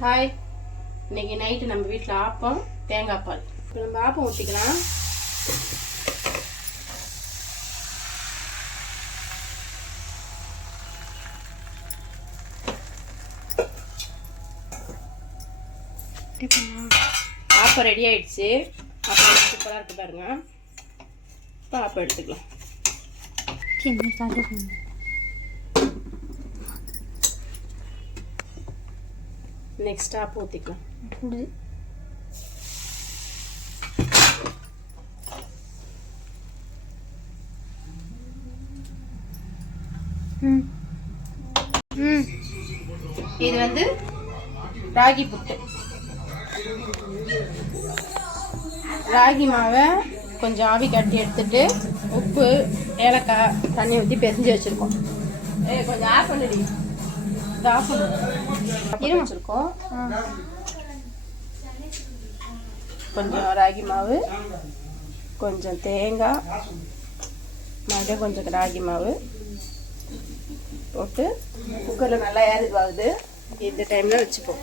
Hi, இன்னைக்கு night நம்ம வீட்டில் ஆப்பம் தேங்காய் பால். இப்போ நம்ம ஆப்பம் ஊற்றிக்கலாம். ஆப்பம் ரெடி ஆயிடுச்சு. ஆப்பம் சூப்பராக இருக்கு பாருங்க. இப்போ ஆப்பம் எடுத்துக்கலாம். நெக்ஸ்ட் ஆப்பம் ஊற்றிக்கலாம். இது வந்து ராகி புட்டு. ராகி மாவை கொஞ்சம் ஆவி கட்டி எடுத்துட்டு உப்பு ஏலக்காய் தண்ணி ஊற்றி பெரிஞ்சு வச்சுருக்கோம். கொஞ்சம் ஆஃப் பண்ணிடி. ஆஃப் பண்ணி வச்சுருக்கோம். கொஞ்சம் ராகி மாவு, கொஞ்சம் தேங்காய், மறுபடியும் கொஞ்சம் ராகி மாவு போட்டு குக்கரில் நல்லா ஏறுவாகுது. இந்த டைமில் வச்சுப்போம்.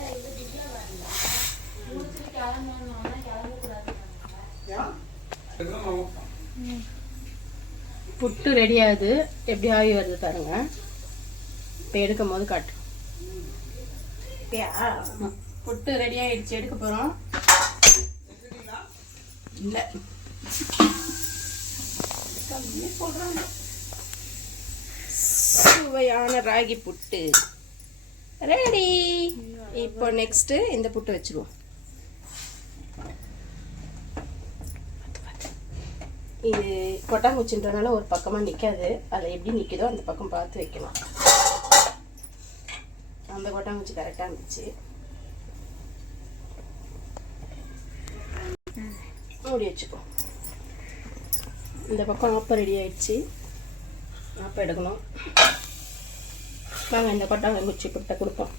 புட்டு ரெடி ஆகுது. எப்படி ஆகி வருது பாருங்க. இப்போ எடுக்கும் போது காட்டு. புட்டு ரெடி ஆகிடுச்சு. எடுக்க போகிறோம். இல்லை சுவையான ராகி புட்டு ரெடி. இப்போ நெக்ஸ்ட்டு இந்த புட்டு வச்சுருவோம். இது கொட்டாங்குச்சின்றனால ஒரு பக்கமாக நிற்காது. அதில் எப்படி நிற்கிதோ அந்த பக்கம் பார்த்து வைக்கலாம். அந்த கொட்டாங்குச்சி கரெக்டாக இருந்துச்சு. மூடி வச்சுக்கோ. இந்த பக்கம் ஆப்பம் ரெடி ஆயிடுச்சு. ஆப்பம் எடுக்கணும். நாங்கள் இந்த கொட்டாங்குச்சி புட்டை கொடுப்போம்.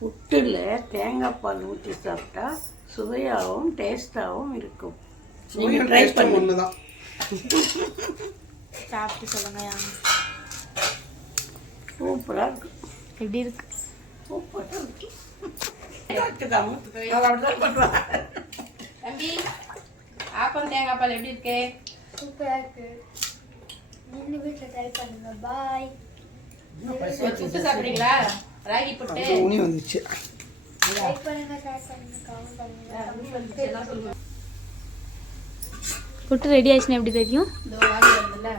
புட்டில் தேங்காய் பால் ஊற்றி சாப்பிட்டா சுவையாகவும் டேஸ்டாகவும் இருக்கும். நீங்கள் ட்ரை பண்ணி சாப்பிட்டு சொல்லுங்க. சூப்பராக இருக்கு. எப்படி இருக்கு? சூப்பராக இருக்கு. தம்பி, ஆப்பம் தேங்காய் பால் எப்படி இருக்கு? சூப்பராக இருக்கு. நீங்க வீட்டில் ட்ரை பண்ணுங்க. பாய். புட்டு சாப்பிட்றீங்களா? ராகி புட்டு வந்துச்சு. லைக் பண்ணுங்க, ஷேர் பண்ணுங்க, கமெண்ட் பண்ணுங்க. புட்டு ரெடி ஆயிடுச்சுன்னா எப்படி தெரியும்? இந்த ஆவி வருதுல்ல,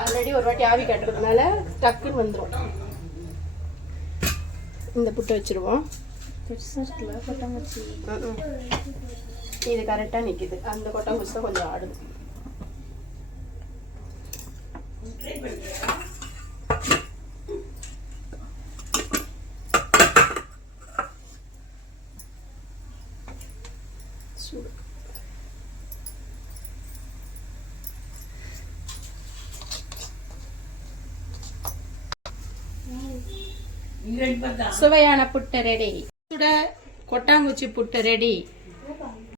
ஆல்ரெடி ஒரு வாட்டி ஆவி கட்டுறதுனால டக்குன்னு வந்துடும். இந்த புட்டு வச்சுருவோம். கொட்டாங்குச்சி இது கரெக்டாக நிற்கிது. அந்த கொட்டாங்குச்சி தான் கொஞ்சம் ஆடுது. சுவையான புட்டு ரெடி. சுட கொட்டாங்குச்சி புட்டு ரெடி.